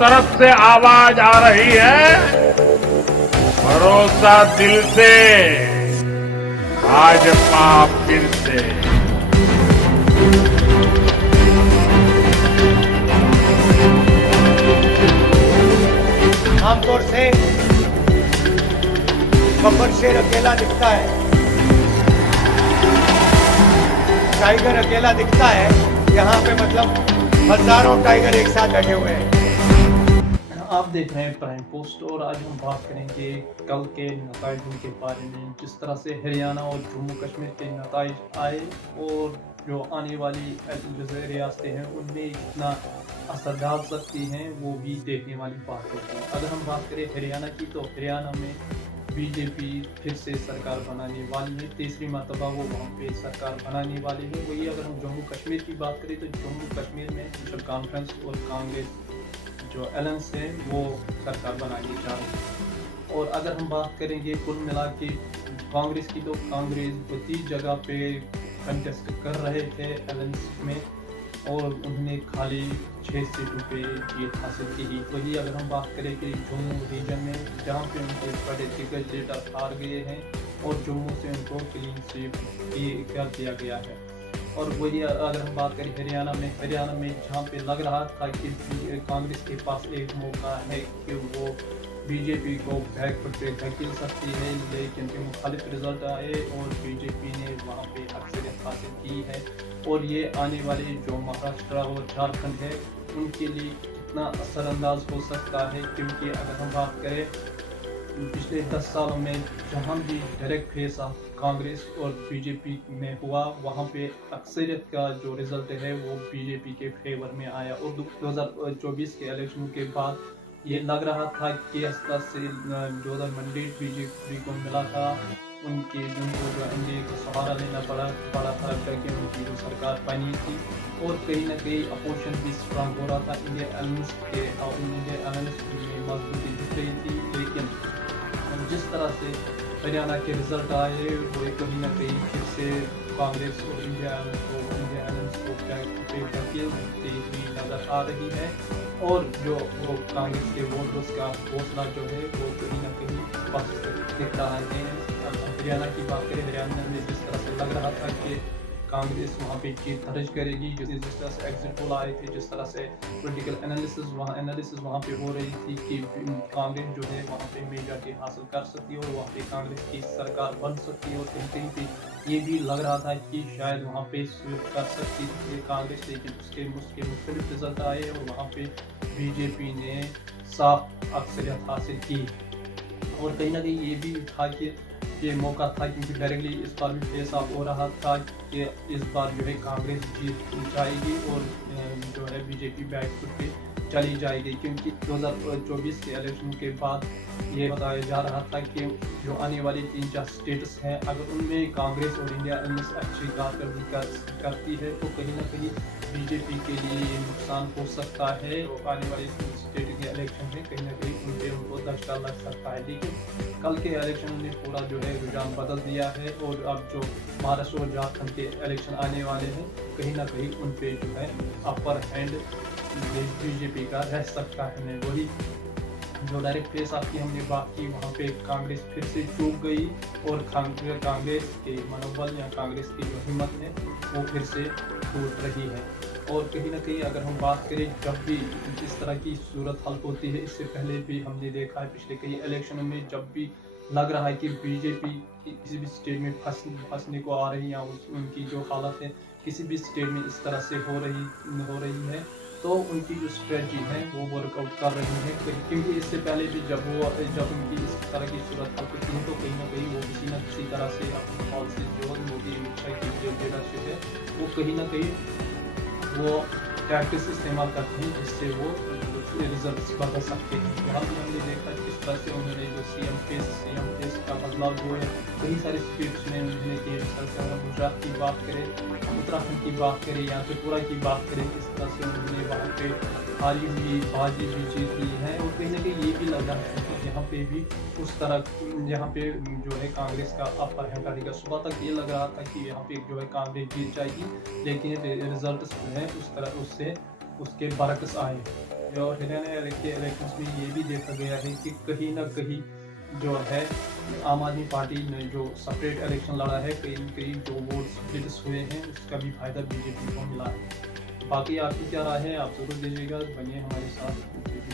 तरफ से आवाज आ रही है, भरोसा दिल से, भाजपा फिर से। आमतौर से बब्बर शेर अकेला दिखता है, टाइगर अकेला दिखता है, यहाँ पे मतलब हजारों टाइगर एक साथ बैठे हुए हैं। आप देख रहे हैं प्राइम पोस्ट और आज हम बात करेंगे कल के नताइजों के बारे में। जिस तरह से हरियाणा और जम्मू कश्मीर के नताइज आए और जो आने वाली जो रियासतें हैं उनमें कितना असर डाल सकती हैं वो भी देखने वाली बात होती है। अगर हम बात करें हरियाणा की तो हरियाणा में बीजेपी फिर से सरकार बनाने वाली है, तीसरी मरतबा वो वहाँ पे सरकार बनाने वाली है। वही अगर हम जम्मू कश्मीर की बात करें तो जम्मू कश्मीर में नेशनल कॉन्फ्रेंस और कांग्रेस जो अलायंस है वो सरकार बनाने जा रही है। और अगर हम बात करेंगे कुल मिला के कांग्रेस की तो कांग्रेस 32 जगह पे कंटेस्ट कर रहे थे अलायंस में और उन्होंने खाली 6 सीटों पे जीत हासिल की। वही अगर हम बात करें कि जम्मू रीजन में जहाँ पे उनके बड़े दिग्गज लीडर हार गए हैं और जम्मू से उनको क्लीन स्वीप कर दिया गया है। और वही अगर हम बात करें हरियाणा में जहाँ पे लग रहा था कि कांग्रेस के पास एक मौका है कि वो बीजेपी को बैकफुट पे धकेल सकती है, लेकिन मुखालिफ रिजल्ट आए और बीजेपी ने वहाँ पे अक्सरियत हासिल की है। और ये आने वाले जो महाराष्ट्र और झारखंड है उनके लिए कितना असरअंदाज हो सकता है, क्योंकि अगर हम बात करें पिछले 10 सालों में जहाँ भी डायरेक्ट फेस ऑफ कांग्रेस और बीजेपी में हुआ वहाँ पे अक्सरियत का जो रिजल्ट है वो बीजेपी के फेवर में आया। और 2024 के इलेक्शन के बाद ये लग रहा था कि इस तरह से जो मैंडेट बीजेपी को मिला था उनके जिनको जो एनडीए का सहारा लेना पड़ा था ताकि उनकी जो सरकार बनी थी। और कहीं ना कहीं अपोजिशन भी स्ट्रांग हो रहा था, इंडिया अलायंस में मजबूती दिख रही थी। लेकिन जिस तरह से हरियाणा के रिजल्ट आए वो कहीं ना कहीं फिर से कांग्रेस और इंडिया अलायंस को धकेलती हुई नजर आ रही है। और जो वो कांग्रेस के वोटर्स का हौसला जो है वो कहीं ना कहीं पस्त दिख रहा है। हरियाणा की बात करें, हरियाणा में जिस तरह से लग रहा था कि कांग्रेस वहाँ पे जीत दर्ज करेगी, जिस तरह से एग्जिट पोल आए थे, जिस तरह से पॉलिटिकल एनालिसिस वहाँ पे हो रही थी कि कांग्रेस जो है वहाँ पे मेजॉरिटी हासिल कर सकती है और वहाँ पे कांग्रेस की सरकार बन सकती है। और कहीं कहीं पे ये भी लग रहा था कि शायद वहाँ पे स्वीप कर सकती है कांग्रेस, लेकिन उसके मुख्तलिफ रिजल्ट आए और वहाँ पे बीजेपी ने साफ अक्सरियत हासिल की। और कहीं ना कहीं ये भी था कि ये मौका था क्योंकि डायरेक्टली इस बार भी फेस ऑफ हो रहा था कि इस बार जो है कांग्रेस जीत जाएगी और जो है बीजेपी बैकफुट पे चली जाएगी, क्योंकि 2024 के इलेक्शन के बाद ये बताया जा रहा था कि जो आने वाली 3-4 स्टेट्स हैं अगर उनमें कांग्रेस और इंडिया अलायंस अच्छी कारकर्दगी करती है तो कहीं ना कहीं बीजेपी के लिए ये नुकसान हो सकता है। और आने वाले स्टेट के इलेक्शन में कहीं ना कहीं उनको दशका लग सकता है। लेकिन कल के इलेक्शन ने पूरा जो है रुझान बदल दिया है और अब जो महाराष्ट्र और झारखंड के इलेक्शन आने वाले हैं कहीं ना कहीं उन पे जो है अपर हैंड बीजेपी का रह सकता है। वही जो डायरेक्ट फेस ऑफ की हमने बात की वहाँ पे कांग्रेस फिर से चूक गई और कांग्रेस के मनोबल या कांग्रेस की जो हिम्मत है वो फिर से टूट रही है। और कहीं ना कहीं अगर हम बात करें जब भी इस तरह की सूरत हाल होती है, इससे पहले भी हमने देखा है पिछले कई इलेक्शनों में जब भी लग रहा है कि बीजेपी किसी भी स्टेट में फंसने को आ रही है या उनकी जो हालत है किसी भी स्टेट में इस तरह से हो रही है तो उनकी जो स्ट्रेटजी है वो वर्कआउट कर रही है। क्योंकि इससे पहले भी जब उनकी इस तरह की सूरत हाल होती है तो कहीं ना कहीं वो किसी न किसी तरह से अपनी पॉलिसी जो मोदी अमित शाह की जो लीडरशिप है वो कहीं ना कहीं वो टैक्टिक्स इस्तेमाल करते हैं जिससे वो रिजल्ट बदल सकते हैं। यहाँ भी हमने देखा किस तरह से उन्होंने जो सीएम फेस का बदलाव जो है कई सारे स्टेट्स में उन्होंने किए। अगर गुजरात की बात करें, उत्तराखंड की बात करें या त्रिपुरा की बात करें, किस तरह से उन्होंने वहाँ पे हारी हुई बाजी भी जीत ली है। और कहीं ना कहीं ये भी लग रहा है कि यहाँ पे भी उस तरह यहाँ पे जो है कांग्रेस का अपर हैंड रहेगा। सुबह तक ये लग रहा था कि यहाँ पे जो है कांग्रेस जीत जाएगी, लेकिन रिजल्ट जो है उस तरह उससे اس کے برعکس آئے اور ہریانہ کے الیکشنز میں یہ بھی دیکھا گیا ہے کہ کہیں نہ کہیں جو ہے عام آدمی پارٹی نے جو سپریٹ الیکشن لڑا ہے کئی جو ووٹ سپلٹس ہوئے ہیں اس کا بھی فائدہ بی جے پی کو ملا ہے. باقی آپ کی کیا رائے ہے آپ ضرور دیجیے گا, بنیے ہمارے ساتھ.